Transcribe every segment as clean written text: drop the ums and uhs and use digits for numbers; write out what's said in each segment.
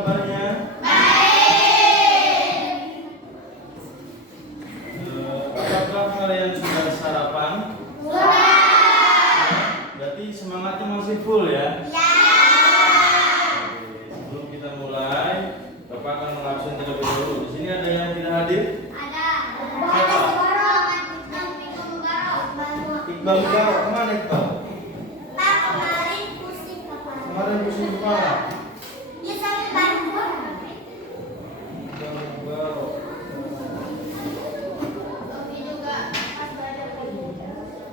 kabarnya? Apakah kalian sudah sarapan? Berarti semangatnya masih full ya? Oke, sebelum kita mulai, Bapak akan mengabsen terlebih dahulu. Di sini ada yang tidak hadir? Iqbal Mugaro, kemana Iqbal? Kemarin pusing kepala. Iqbal Mugaro.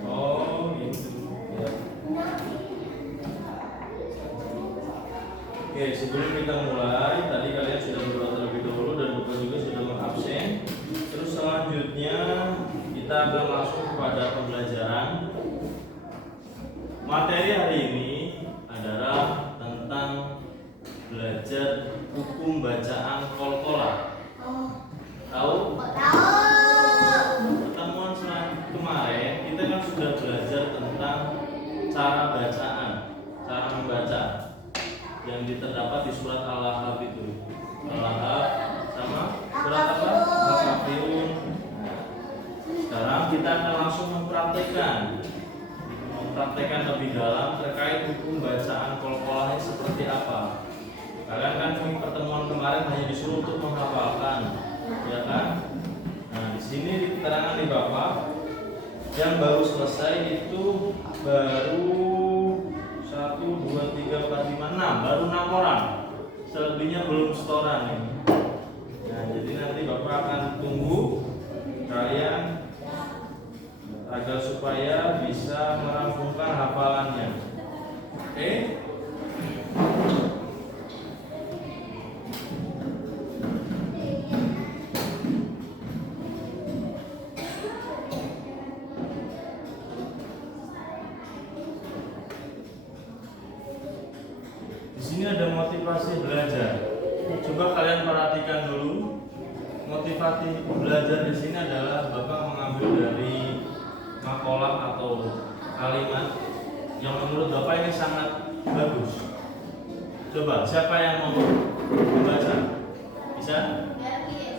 Oh gitu ya. Oke, sebelum kita mulai, tadi kalian sudah berdoa terlebih dahulu dan Bapak juga sudah mengabsen. Terus selanjutnya kita akan langsung kepada pembelajaran. Materi hari ini adalah tentang belajar hukum bacaan qalqalah. Tahu? Pertemuan kemarin kita kan sudah belajar tentang cara bacaan, cara membaca yang terdapat di surat Al-Ahqaf itu. Al-Ahqaf sama surat apa? Al-Kafirun. Sekarang kita akan langsung mempraktekkan lebih dalam terkait hukum bacaan qalqalah seperti apa. Kalian kan pertemuan kemarin hanya disuruh untuk menghafalkan, ya kan? Nah, di sini di keterangan di Bapak yang baru selesai itu baru 1, 2, 3, 4, 5, 6, baru 6 orang. Selebihnya belum setoran ini. Nah, jadi nanti Bapak akan tunggu kalian agar supaya bisa merampungkan hafalannya. Oke? Di sini ada motivasi belajar. Coba kalian perhatikan dulu. Motivasi belajar di sini adalah Bapak mengambil dari makalah atau kalimat yang menurut Bapak ini sangat bagus. Coba siapa yang mau membaca? Bisa?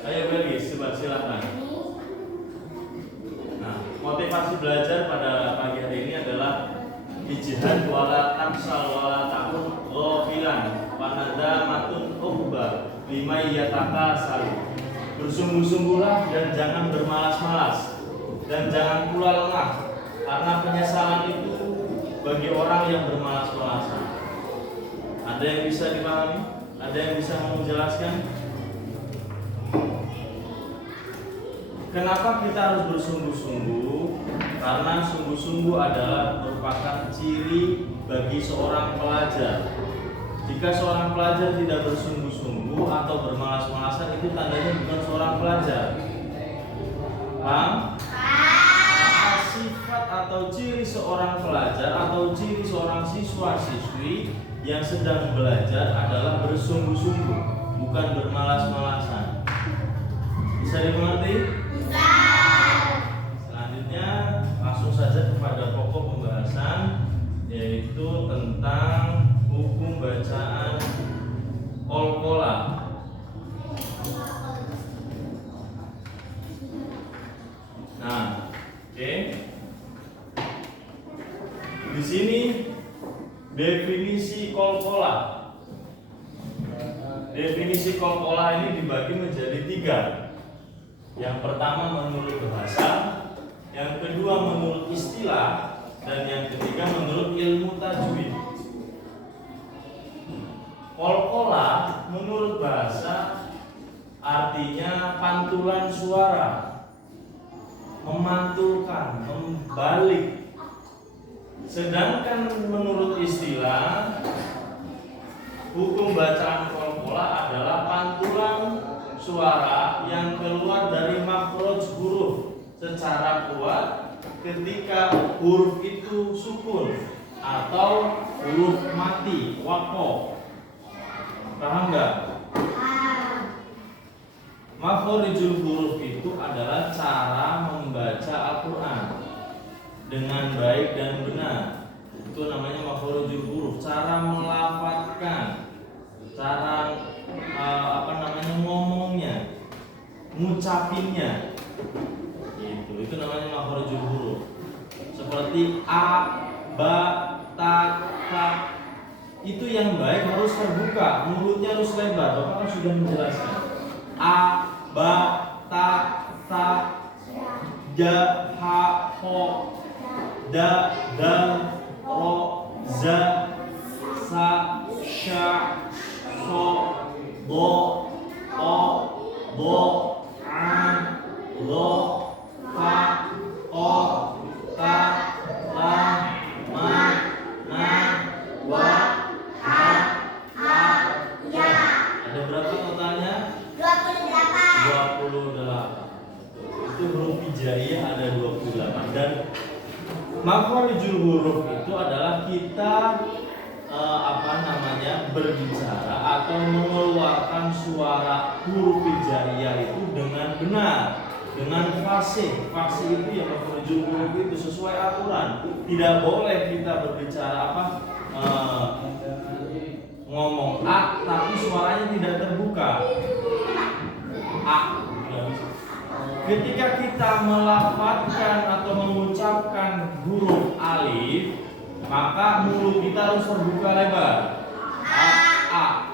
Ayo Belgis, coba silakan. Nah, motivasi belajar pada pagi hari ini adalah ijtihad wala tamsal wala takun ghafilan wa nadamatun ukhba lima yatakasal. Bersungguh-sungguhlah dan jangan bermalas-malas dan jangan pula lengah, karena penyesalan itu bagi orang yang bermalas-malasan. Ada yang bisa dipahami? Ada yang bisa menjelaskan? Kenapa kita harus bersungguh-sungguh? Karena sungguh-sungguh adalah merupakan ciri bagi seorang pelajar. Jika seorang pelajar tidak bersungguh-sungguh atau bermalas-malasan, itu tandanya bukan seorang pelajar. Paham? Sifat atau ciri seorang pelajar atau ciri seorang siswa-siswi yang sedang belajar adalah bersungguh-sungguh, bukan bermalas-malasan. Bisa dimengerti? Bisa. Selanjutnya langsung saja kepada pokok pembahasan, yaitu tentang hukum bacaan qalqalah. Nah, oke. Di sini definisi qalqalah. Definisi qalqalah ini dibagi menjadi 3. Yang pertama menurut bahasa, yang kedua menurut istilah, dan yang ketiga menurut ilmu tajwid. Qalqalah menurut bahasa artinya pantulan suara, memantulkan, membalik. Sedangkan menurut istilah, hukum bacaan qalqalah adalah pantulan suara yang keluar dari makhraj huruf secara kuat ketika huruf itu sukun atau huruf mati, waqaf. Paham nggak? Makhrijul huruf itu adalah cara membaca Al-Quran dengan baik dan benar. Itu namanya makhrijul huruf, cara melafadzkan, cara ngucapinnya. Itu namanya makhrajul huruf. Seperti a, ba, ta, ta. Itu yang baik harus terbuka, mulutnya harus lebar. Bapak kan sudah menjelaskan. A, ba, ta, ta, ja, ha, ho, da, dal, ro, za, sa, sya, so, do, o, bo, an, lo, fa, o, ta, la, ma, na, wa, ha, la, ya. Ada berapa totalnya? 28. Itu huruf hijaiyah ada 28. Dan makhrajul huruf itu adalah kita berbicara atau mengeluarkan suara huruf hijaiyah itu dengan benar, dengan fasih. Fasih itu yang makhrajul huruf itu sesuai aturan. Tidak boleh kita berbicara ngomong a tapi suaranya tidak terbuka. A. Ketika kita melafadzkan atau mengucapkan huruf alif, maka mulut kita harus terbuka lebar. A.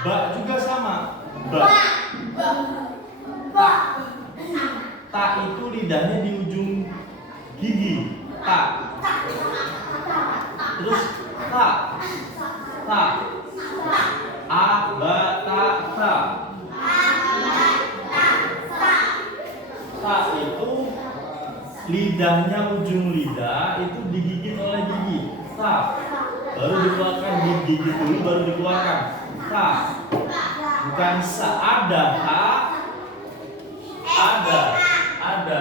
Ba juga sama. Ba. Ta itu lidahnya di ujung gigi. Ta. Terus ta. A, ba, ta, ta. Ta itu lidahnya, ujung lidah itu digigit oleh gigi. Ta. Baru dikeluarkan, digigit dulu baru dikeluarkan. Ta. Bukan sa. Ada ha. Ada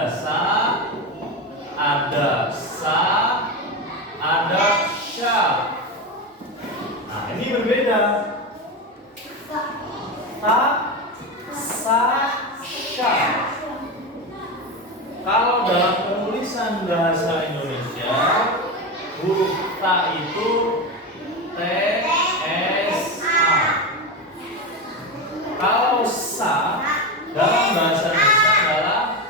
sa. Ada sa. Ada sya. Nah, ini berbeda. Ta, sa, sya. Kalau dalam penulisan bahasa Indonesia, huruf ta itu T, S, A. Kalau sa dalam bahasa Indonesia adalah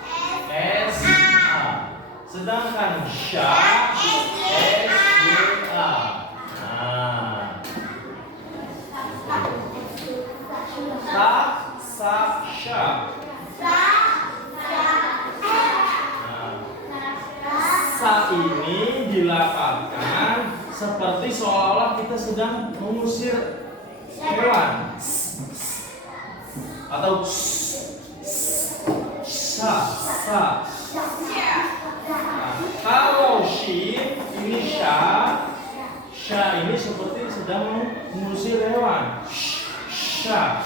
S, A. Sedangkan sya S, Y, A. Nah, ta, sa, sya. Sa ini dilafalkan seperti seolah-olah kita sedang mengusir hewan, atau sa. Nah, kalau shin ini sya ini seperti sedang mengusir hewan, sya.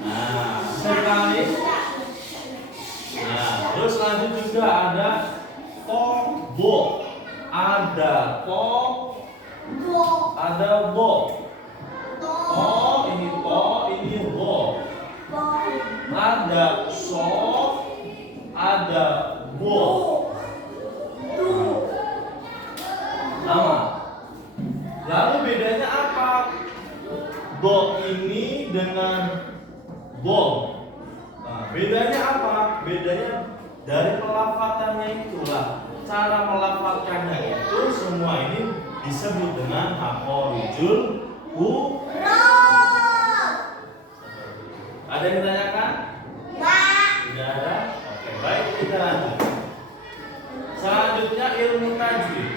Nah, sekali. Nah, terus lanjut juga ada to, bo. Ada to, ada bo. To, ini bo. Ada so, ada bo. Nama. Lalu bedanya apa? Bo ini dengan bo. Nah, bedanya apa? Bedanya dari pelafadzannya itulah. Cara melafadzkannya itu semua ini disebut dengan makhrajul huruf. Ada yang ditanyakan? Tidak ada? Oke, baik, kita lanjut. Selanjutnya ilmu tajwid.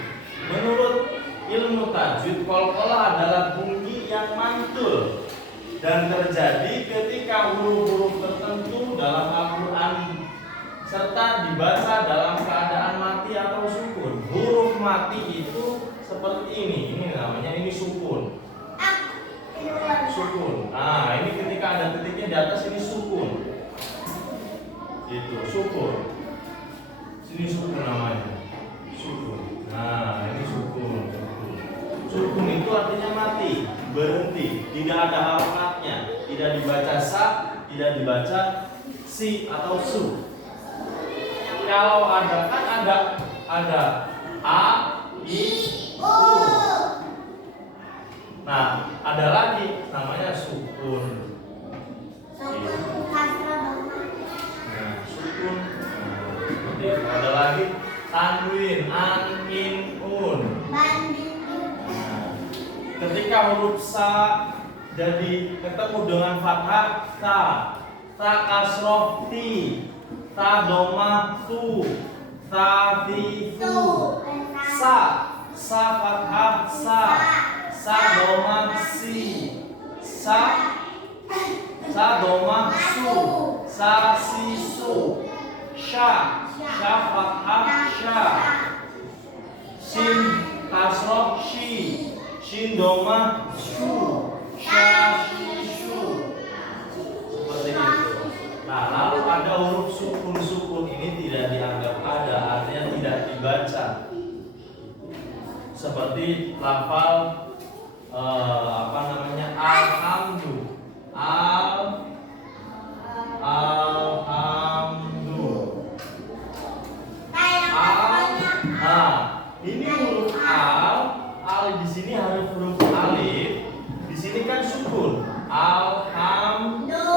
Menurut ilmu tajwid, qalqalah adalah bunyi yang mantul dan terjadi ketika huruf-huruf tertentu dalam Al-Quran serta dibaca dalam keadaan mati atau sukun. Huruf mati itu seperti ini namanya sukun. Nah, ini ketika ada titiknya di atas ini sukun. Itu sukun. Ini sukun namanya. Sukun. Nah, ini sukun. Sukun itu artinya mati, berhenti, tidak ada harokatnya, tidak dibaca sa, tidak dibaca si atau su. Kalau ada kan ada a, i, u. Nah, ada lagi namanya sukun. positif. Ada lagi tanwin, an, in, un. Nah, ketika huruf sa jadi ketemu dengan fathah ta, ta kasroh ti, ta domah tu, ta ti tu, sa fathah sa domah si, sa domah su, sa si su, sya fathah sya, sin kasroh shi, shin domah shu, sya shi shu. Seperti itu. Nah, lalu ada huruf sukun ini tidak dianggap ada, artinya tidak dibaca. Seperti lafal alhamdu, alhamdu. Ini huruf al di sini harus huruf alif, di sini kan sukun. Alhamdu.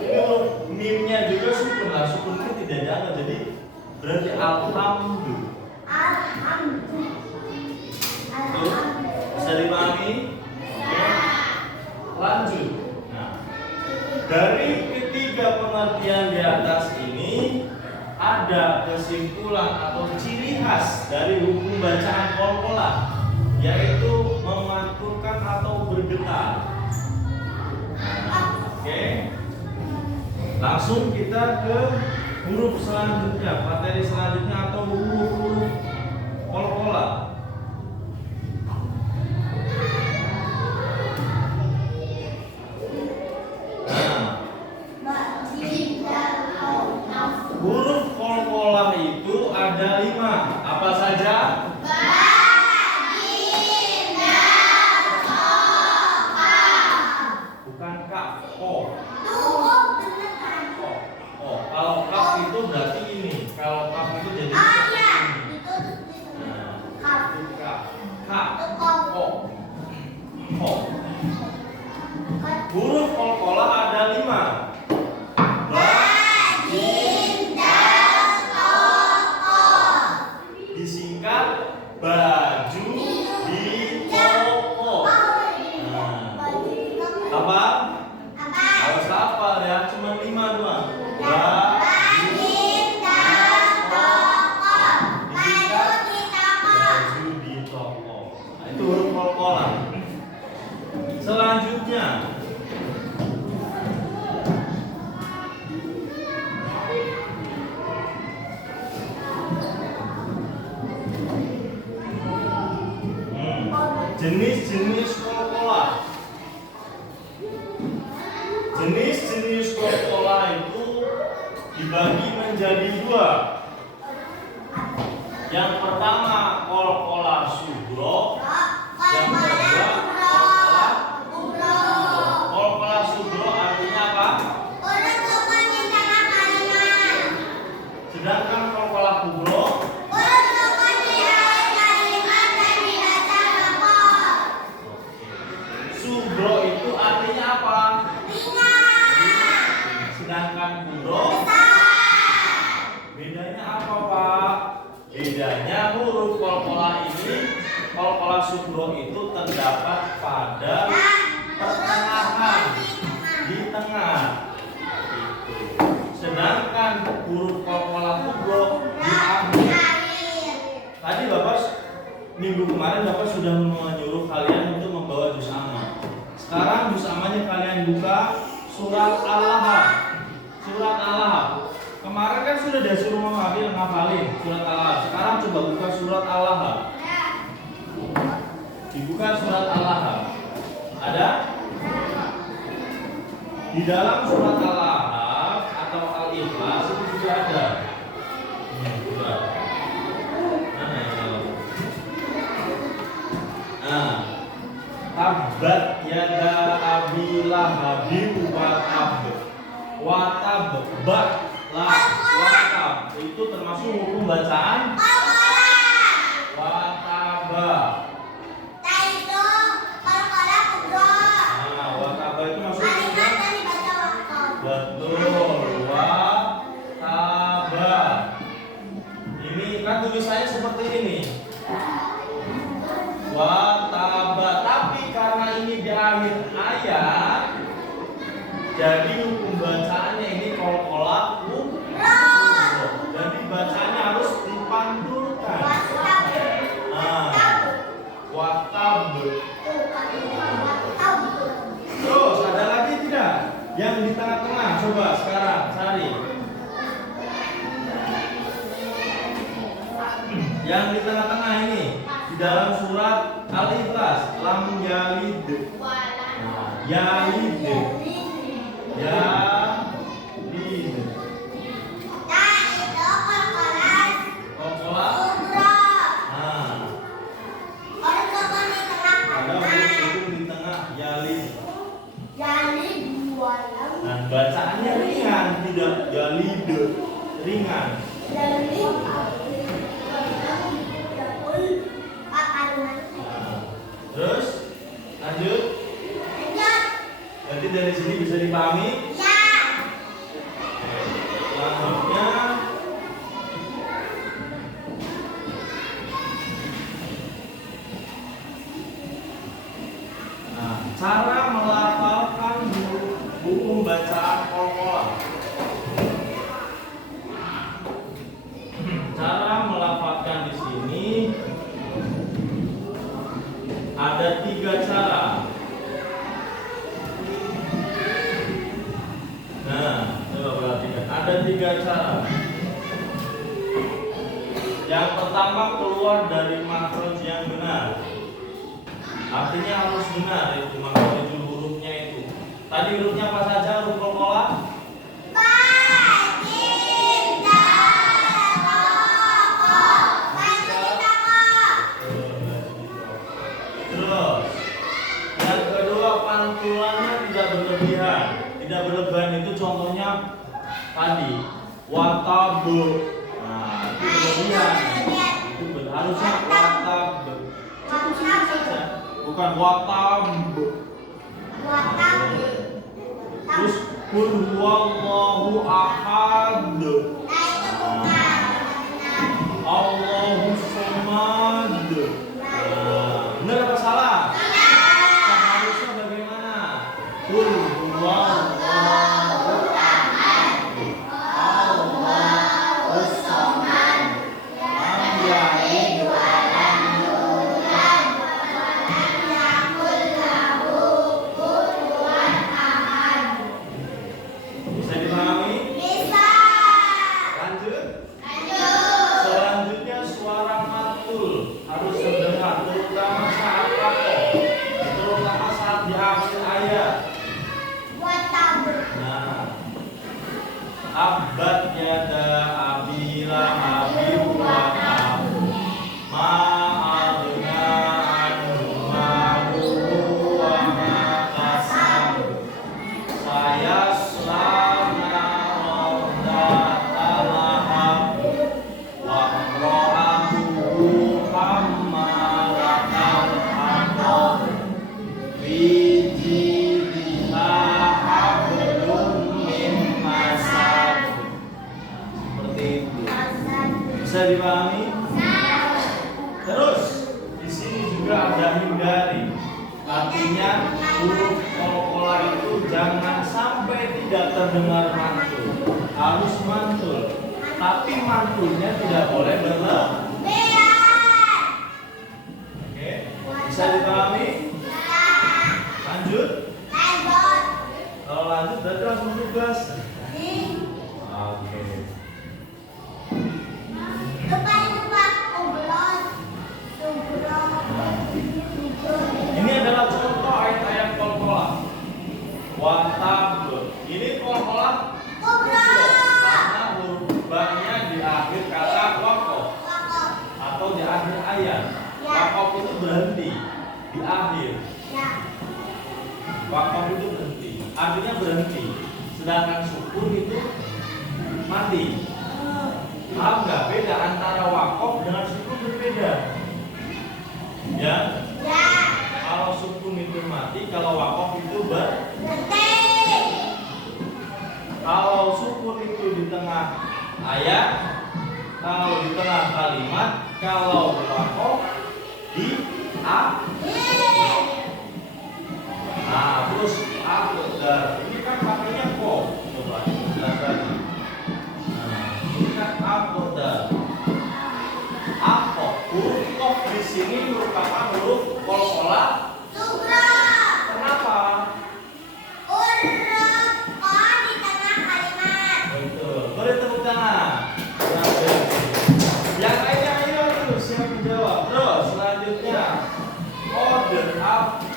Ini huruf mimnya juga sukun. Nah, sukun ini tidak dianggap, jadi berarti alhamdu. Bisa dipahami? Oke. Lanjut. Nah, dari ketiga pengertian di atas ini ada kesimpulan atau ciri khas dari hukum bacaan qalqalah, yaitu memantulkan atau bergetar. Oke. Langsung kita ke huruf selanjutnya, materi selanjutnya atau huruf-huruf qalqalah. Huruf qalqalah itu ada 5. Apa saja? Bukan kaf, ko. Kalau kaf itu berarti ini. Kalau kaf itu jadi seperti ini. Nah, itu kaf. Kaf, ko. Ko. Huruf qalqalah ada 5. Disingkat baju di toko. Nah, apa? Harus apa ya? Cuma 5 doang. Baju di toko. Nah, itu huruf qalqalah. Selanjutnya jenis-jenis qalqalah. Jenis-jenis qalqalah itu dibagi menjadi 2. Yang pertama qalqalah sugro, yang kedua qalqalah kubro. Qalqalah sugro artinya apa? Sedangkan qalqalah kubro itu artinya apa? Sedangkan kubro bedanya apa, Pak? Bedanya huruf qalqalah ini, qalqalah sugro itu terdapat pada pertengahan, di tengah. Sedangkan huruf qalqalah kubro di akhir. Tadi Bapak minggu kemarin Bapak sudah menyuruh kalian untuk membawa juz amma. Sekarang juz ammanya kalian buka surat Al-Lahab. Surat Al-Lahab. Kemarin kan sudah disuruh ngafalin surat Al-Lahab. Sekarang coba buka surat Al-Lahab. Dibuka surat Al-Lahab. Ada? Di dalam surat Al-Lahab atau Al-Ikhlas itu juga ada. Surat. Mana yang salah? Nah, tabbat yada abi lahabin watab itu termasuk hukum bacaan wataba. Nah, wataba itu masuk hukum betul wataba. akhir ayat, jadi hukum bacaannya ini qalqalah jadi bacanya harus dipantulkan. Watab. Terus ada lagi tidak? Yang di tengah-tengah, coba sekarang cari. Yang di tengah-tengah ini di dalam surat Al-Ikhlas, lam yalid. Yalid. Yalid. Qalqalah. Ada huruf di tengah yalid. Nah, bacaannya ringan, tidak yalid, ringan. Terus lanjut. Jadi dari sini bisa dipahami? Ya. Selanjutnya cara melafalkan hukum bacaan qalqalah. Cara melafalkan di sini ada 3 cara. Nah, coba perhatikan. Ada 3 cara. Yang pertama, keluar dari makhraj yang benar. Artinya harus benar itu makhraj hurufnya itu. Tadi hurufnya apa saja huruf qalqalah? Pantulannya tidak berlebihan. Tidak berlebihan itu contohnya tadi watab. Nah, itu berlebihan. Itu harusnya watab. Cukup saja. Bukan watab. Terus qul huwallahu ahad. Allahus samad. Benar apa salah? Qul huwallahu ahad. Allahus samad. Lam yalid wa lam yulad wa lam yakul lahu kufuwan ahad. Bisa dipahami? Bisa. Lanjut. Selanjutnya suara matul harus terdengar, terutama saat qaqa, terutama saat di akhir ayat. Abad yada abila habib wa abu ma adna anhu maluhu wa ma kasab saya selama roda lahab wa ro'ahu hammalatal hatab bijidiha hablum min masad. Bisa dipahami? Terus di sini juga ada hindari. Artinya huruf qalqalah itu jangan sampai tidak terdengar mantul. Harus mantul. Tapi mantulnya tidak boleh berlebihan. Oke, bisa dipahami? Lanjut. Kalau lanjut berarti langsung tugas. Oke. Ini adalah contoh ayat-ayat qalqalah. Watab. Ini qalqalah karena huruf ba-nya di akhir kata waqaf atau di akhir ayat. Waqaf itu berhenti di akhir. Waqaf itu berhenti, artinya berhenti. Sedangkan sukun itu mati. Paham nggak? Beda antara waqaf dengan sukun berbeda. Ya? Ya. Kalau sukun itu mati, kalau waqaf itu berhenti. Kalau sukun itu di tengah ayat, kalau di tengah kalimat, kalau waqaf di akhir.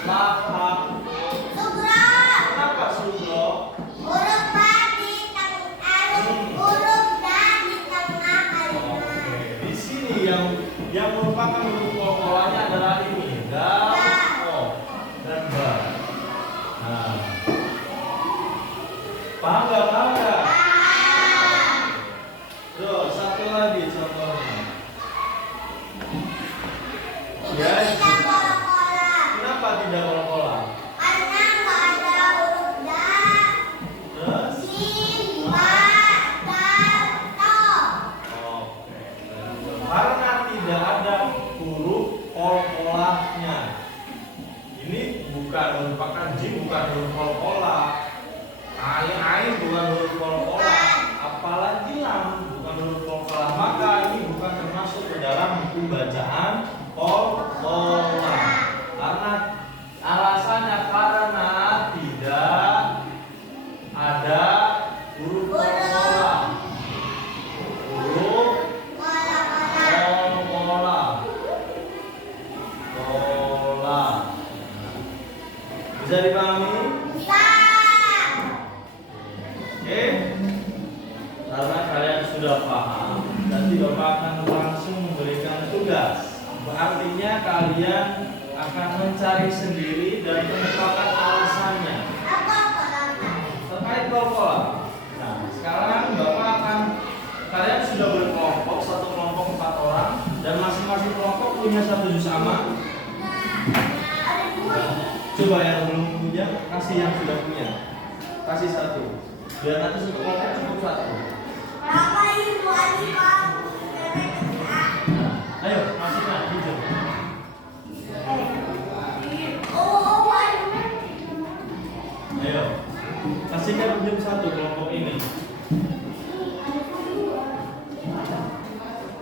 lahap. Sugro. Kenapa sugro? Huruf ba di tengah, huruf da di tengah kalimat. Oke, di sini yang merupakan huruf kolkolanya adalah ini, dal, o, dan ba. Nah, paham nggak? Paham nggak? Tuh, satu lagi contohnya. Ya, Tidak kola-kola. kenapa tidak kol-kola? Karena nggak ada huruf da, Terus? sin, ba, dal, to. Oke. Karena tidak ada huruf kol-kolanya. Ini bukan merupakan jim, bukan huruf kol-kola. Ain bukan huruf kol-kola. Apalagi lam bukan huruf kol-kola. Maka ini bukan termasuk ke dalam buku bacaan kol-kola. Karena alasannya karena tidak ada huruf kol-kola. Huruf Kola-kola. kola. Bisa dipahami? Bisa. Oke. Karena kalian sudah paham, nanti Bapak akan langsung memberikan tugas. Artinya kalian akan mencari sendiri dan menetapkan alasannya Apa kola-kola? terkait kol-kola. Nah, sekarang Bapak akan kalian sudah berkelompok, satu kelompok 4 orang dan masing-masing kelompok punya satu juz amma. Ada dua. Coba yang belum punya, kasih yang sudah punya. Kasih satu. Biar nanti satu kelompok cukup satu. Berapa ibu alifah? Nah, ayo masukkan hijau. Oh, Ayo. Kasihkan hijau satu kelompok ini.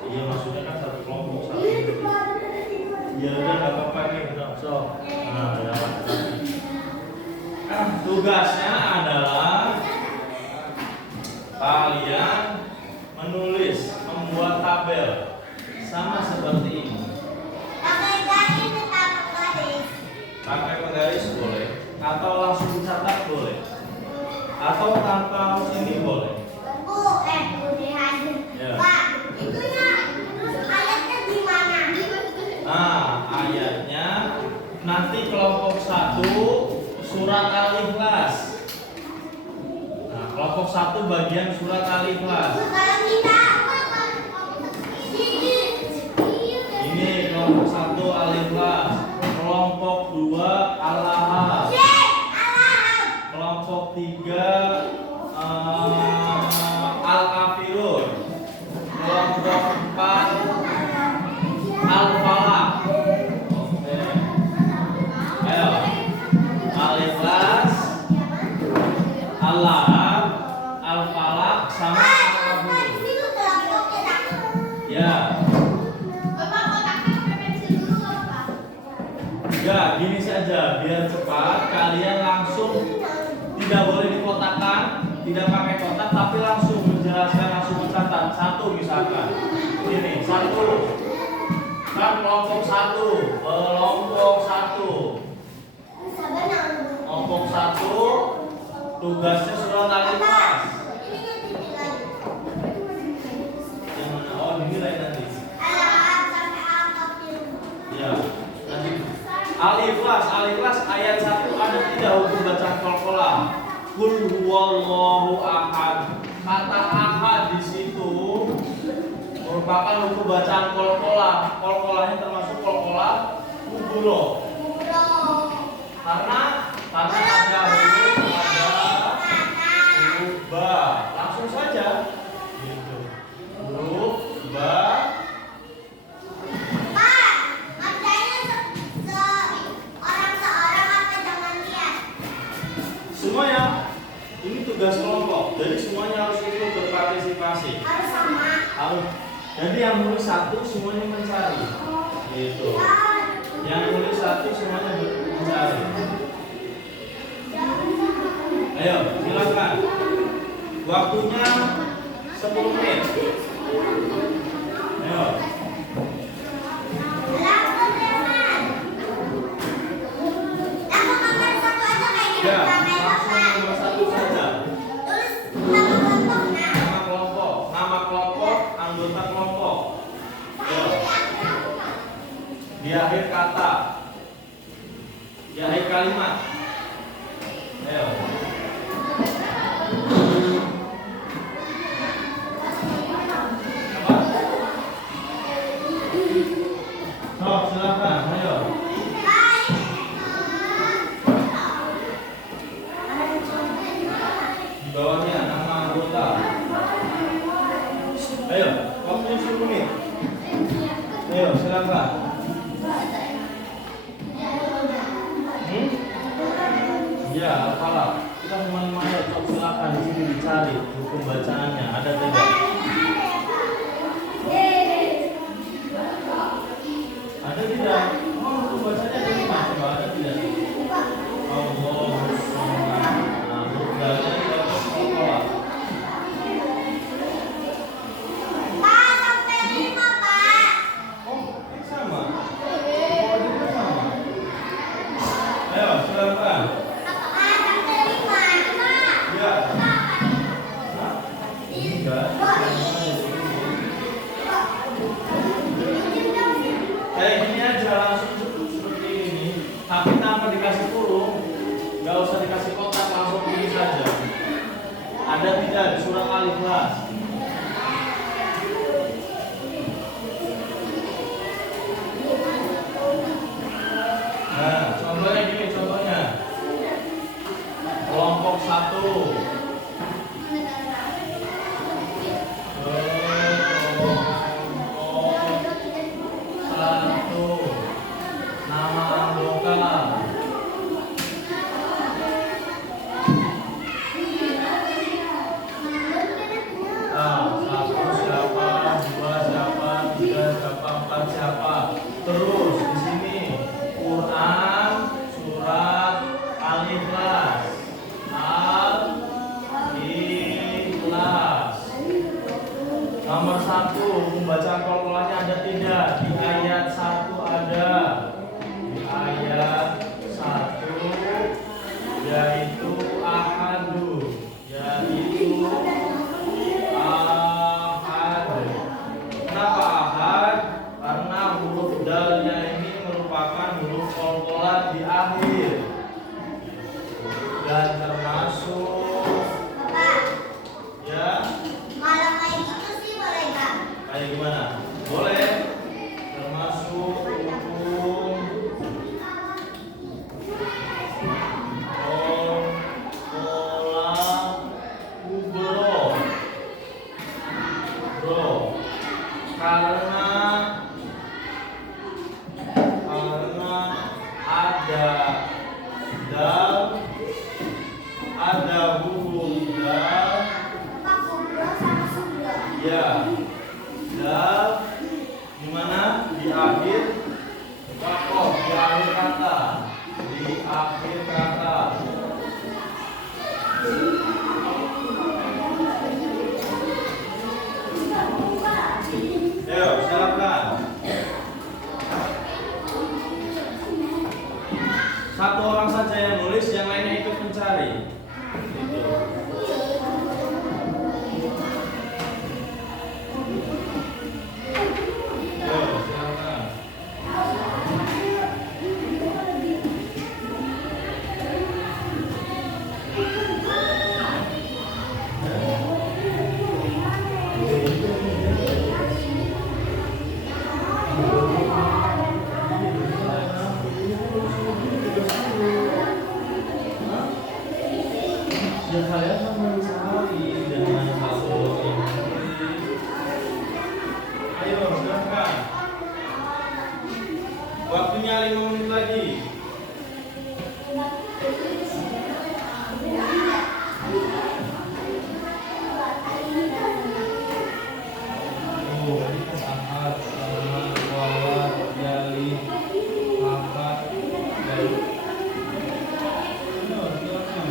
Iya maksudnya kan satu kelompok satu. Ya udah nggak apa-apa nih, so. Nah, dapat. Tugasnya adalah kalian menulis, membuat tabel sama seperti ini. pakai garis tetap garis. Pakai penggaris boleh, atau langsung dicatat boleh, atau tanpa ini boleh. Udah Ya. Pak, itunya terus ayatnya gimana? Nah, ayatnya nanti kelompok 1 surat Al-Ikhlas. Nah, kelompok 1 bagian surat Al-Ikhlas. Kalau kita Ini kelompok 1 Al-Ikhlas, kelompok 2 Al-Lahab, kelompok 3 Al-Kafirun, kelompok 4 Al-Falaq. Oke. Ayo. Al-Ikhlas, Al-Lahab, Al-Falaq sama Al-Kafirun. Ya. Ya, gini saja biar cepat. Kalian langsung tidak boleh dikotakkan, tidak pakai kotak, tapi langsung menjelaskan, langsung mencatat. Satu misalkan, ini satu, kan kelompok 1, kelompok 1, tugasnya surat Al-Ikhlas. Yang mana? Oh, dinilai nanti. Ya, nanti. Al-Ikhlas ayat 1 ada tidak hukum bacaan kol-kola? Qul huwallahu ahad. Kata ahad di situ merupakan hukum bacaan kol-kola. Kol-kolanya termasuk kol-kola kuburo. Karena ada huruf ba. Langsung saja. Gitu. Huruf ba. Semuanya, ini tugas kelompok, jadi semuanya harus ikut berpartisipasi. Harus sama. Harus. Jadi yang nulis 1 semuanya mencari. Gitu. Yang nulis 1 semuanya mencari. Ayo, silakan. Waktunya 10 menit. Ayo. Ya, langsung nomor 1 saja. Tulis nama kelompoknya. Nama kelompok, anggota kelompok. Ayo. Di akhir kata, di akhir kalimat. Ayo. Apa? Silakan. Ayo. Di bawahnya nama anggota. Ayo, waktunya 10 menit. Ayo, silakan. Ya, apalah. Kita teman-teman ayo, silakan di sini dicari buku bacaannya. Ada tidak? Ada tidak? Oh, buku bacanya ada lima. Coba ada tidak? Allah, bacanya tidak sekolah. Pak, sampai 5, Pak. Oh, ini sama. Oh, ini sama. Ayo, silakan. Pak, sampai 5. Ya. Hah? Enggak. Kayak gini aja langsung seperti ini. Tapi tanpa dikasih kurung, nggak usah dikasih kotak, langsung ini saja. Ada tidak di surat Al-Ikhlas? Nah, contohnya gini, contohnya kelompok 1. Nama anggota. Satu siapa, 2 siapa, 3 siapa, 4 siapa. Terus di sini Quran surat Al-Ikhlas. Al-Ikhlas. Nomor 1, pembacaan qalqalahnya ada tidak? Di ayat 1 ada. Di ayat 1 yaitu ahadu, yaitu ahad. Kenapa ahad? Karena huruf dalnya ini merupakan huruf qalqalah di akhir. Dan termasuk Bapak, ya malah kayak gitu sih boleh nggak? kayak gimana? Boleh. Termasuk hukum qalqalah kubro. Bro. Karena ada dal, ada huruf dal. Pak, kubro sama subro. Ya, dal di mana? Di akhir wakof, di akhir kata, di akhir kata. Ayo, silakan. Satu orang saja yang nulis, yang lainnya ikut mencari. Gitu. Ayo, silakan. Ya saya sama sekali dengan satu ini. Ayo, silakan. Waktunya 5 menit lagi. Oh, ini kan ahad, sama, wawat, yali, ahad, yali. Ayo, silakan.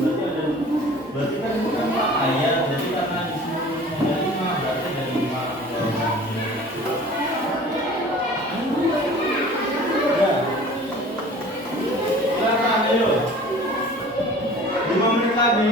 berarti kan ini kan ayat, jadi karena disuruh ada 5 berarti ada 5 jawabannya. Ya. Silakan ayo. 5 menit lagi.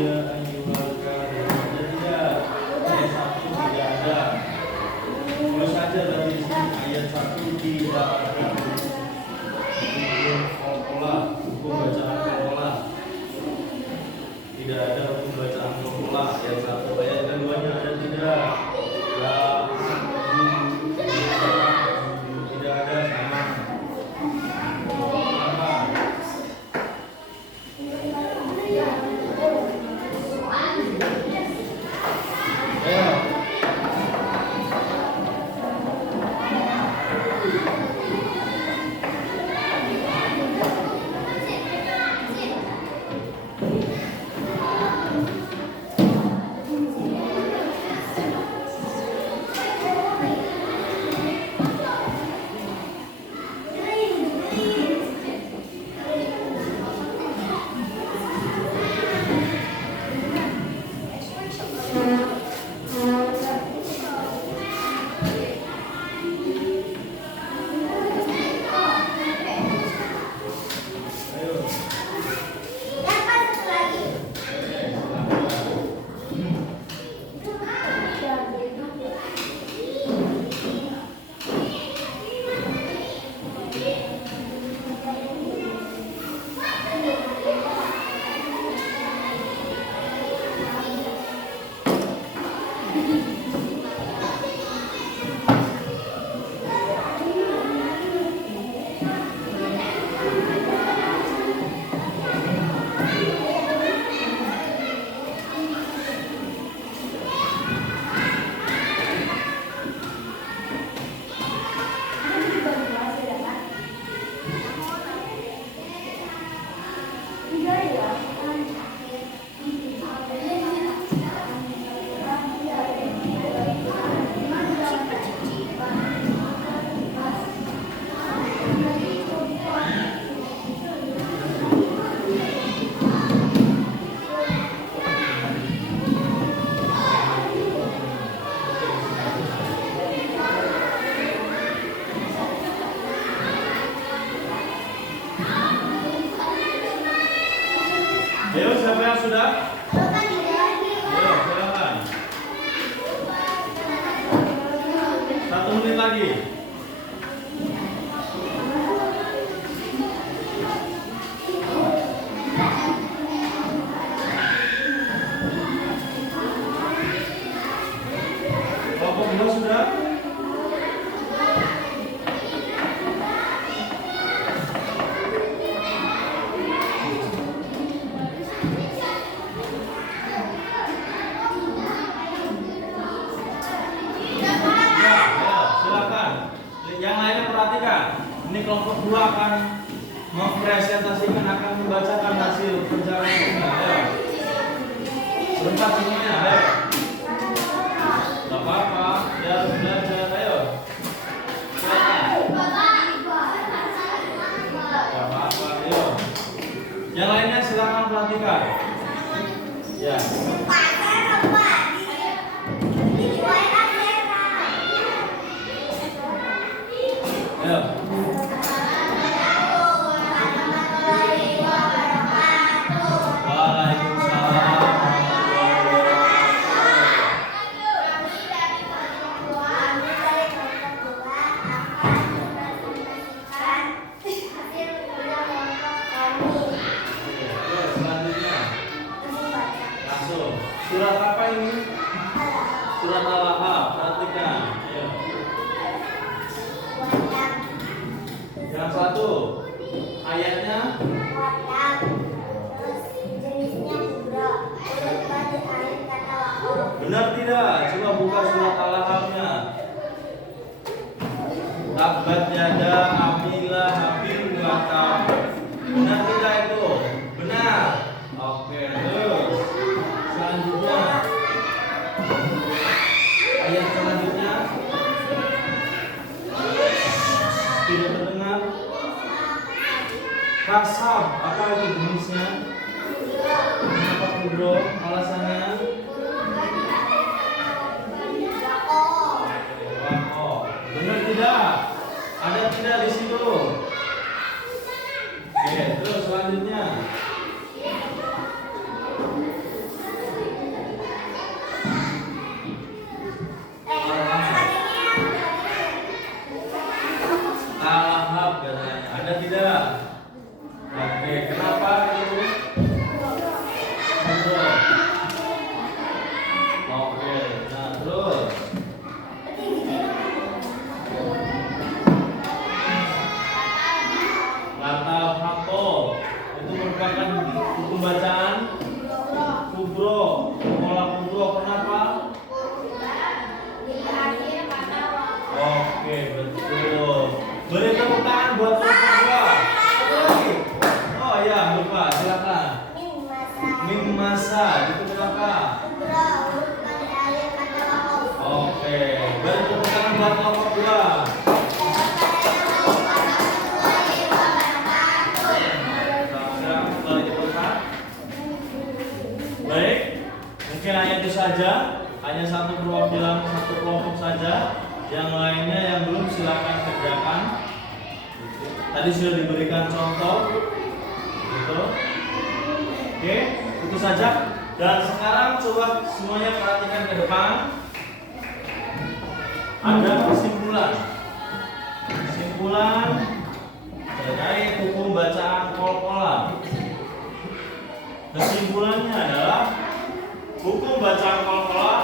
Iya. guru akan mempresentasikan, akan membacakan hasil pencarian. Ayo. Sebentar semuanya, ayo. Gak apa-apa, ya harus belajar, ayo. Gak apa-apa, ayo. Yang lainnya silakan perhatikan. Ya. Ayo. Surat apa ini? Surat Al-Lahab. Perhatikan. Ayo. Yang satu ayatnya benar tidak? Coba buka surat Al-Lahabnya. Tabbat yada Abi Lahabin wa tab. Benar tidak itu? Benar. Oke, terus selanjutnya ayat selanjutnya tidak terdengar. Kasab, apa itu jenisnya? Kenapa kubro? Alasannya? Oh, benar tidak? Ada tidak di situ? Oke, terus selanjutnya. Al-Lahab katanya. Ada tidak? Oke, kenapa itu? Betul. Oke, nah terus. Latal Hapo itu merupakan hukum bacaan kubro. Pola kubro kenapa? Oke, betul. Beri tepuk tangan buat kedua. Oh ya, lupa. Silakan. Mim masa itu berapa? Oke, beri tepuk tangan buat kelompok dua. Baik, mungkin hanya itu saja. Hanya satu perwakilan, satu kelompok saja. Yang lainnya yang belum silakan kerjakan. Tadi sudah diberikan contoh, gitu. Oke, itu saja. Dan sekarang coba semuanya perhatikan ke depan. Ada kesimpulan. Kesimpulan terkait hukum bacaan qalqalah. Kesimpulannya adalah hukum bacaan qalqalah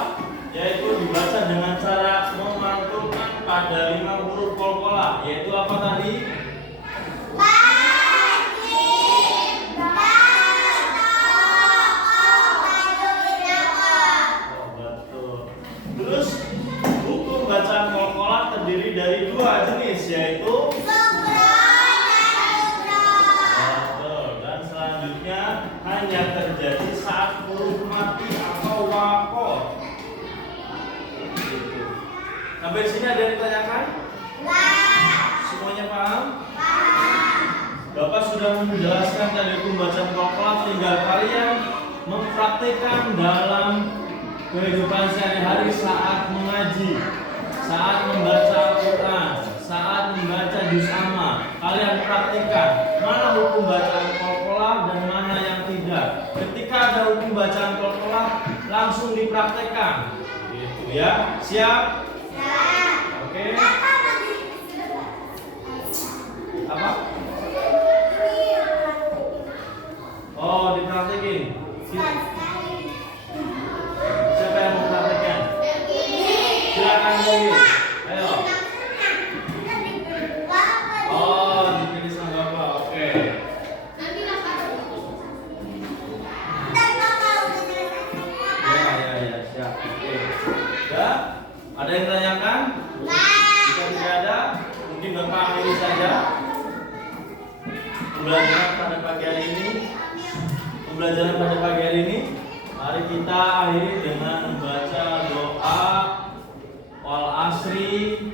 yaitu dibaca dengan cara memantulkan pada 5 huruf qalqalah, yaitu apa tadi? Oh, betul. Terus hukum bacaan qalqalah terdiri dari 2 jenis, yaitu betul. Dan selanjutnya hanya terjadi saat huruf mati atau waqaf. Sampai sini ada yang ditanyakan? Semuanya paham? Bapak sudah menjelaskan tadi hukum bacaan qalqalah, tinggal kalian mempraktikkan dalam kehidupan sehari-hari saat mengaji, saat membaca Al-Quran, saat membaca juz amma. Kalian praktikkan mana hukum bacaan qalqalah dan mana yang tidak. Ketika ada hukum bacaan qalqalah langsung dipraktekkan. Gitu ya. Siap? Oke. Apa? Oh, dipraktekin. Siapa yang mau praktekan? Silakan lagi. Ayo. Oh, dipilih sama Bapak. Oke. Ya, siap. Oke. Ya. Ada yang tanyakan? Jika tidak ada, mungkin Bapak akhiri saja. pembelajaran pada pagi hari ini, mari kita akhiri dengan membaca doa wal asri,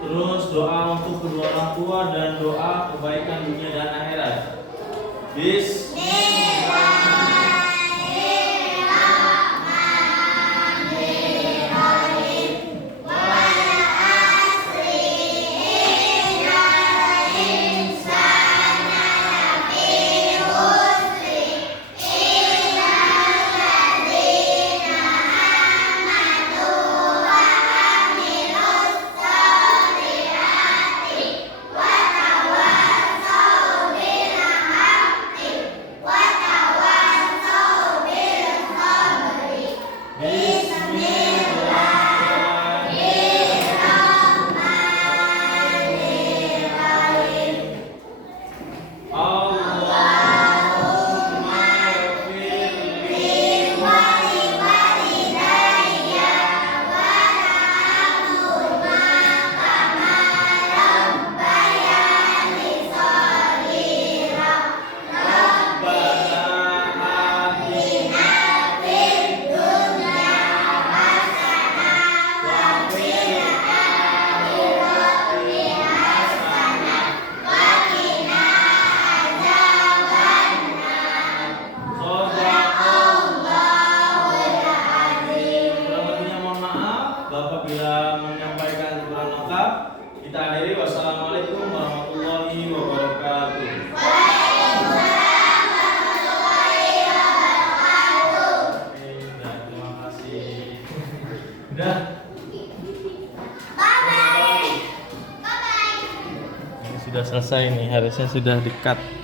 terus doa untuk kedua orang tua dan doa kebaikan dunia dan akhirat. Apabila menyampaikan kurang lengkap, kita akhiri. Wassalamualaikum warahmatullahi wabarakatuh. Terima kasih. Udah. Bye bye. Ini sudah selesai nih, harusnya sudah di-cut.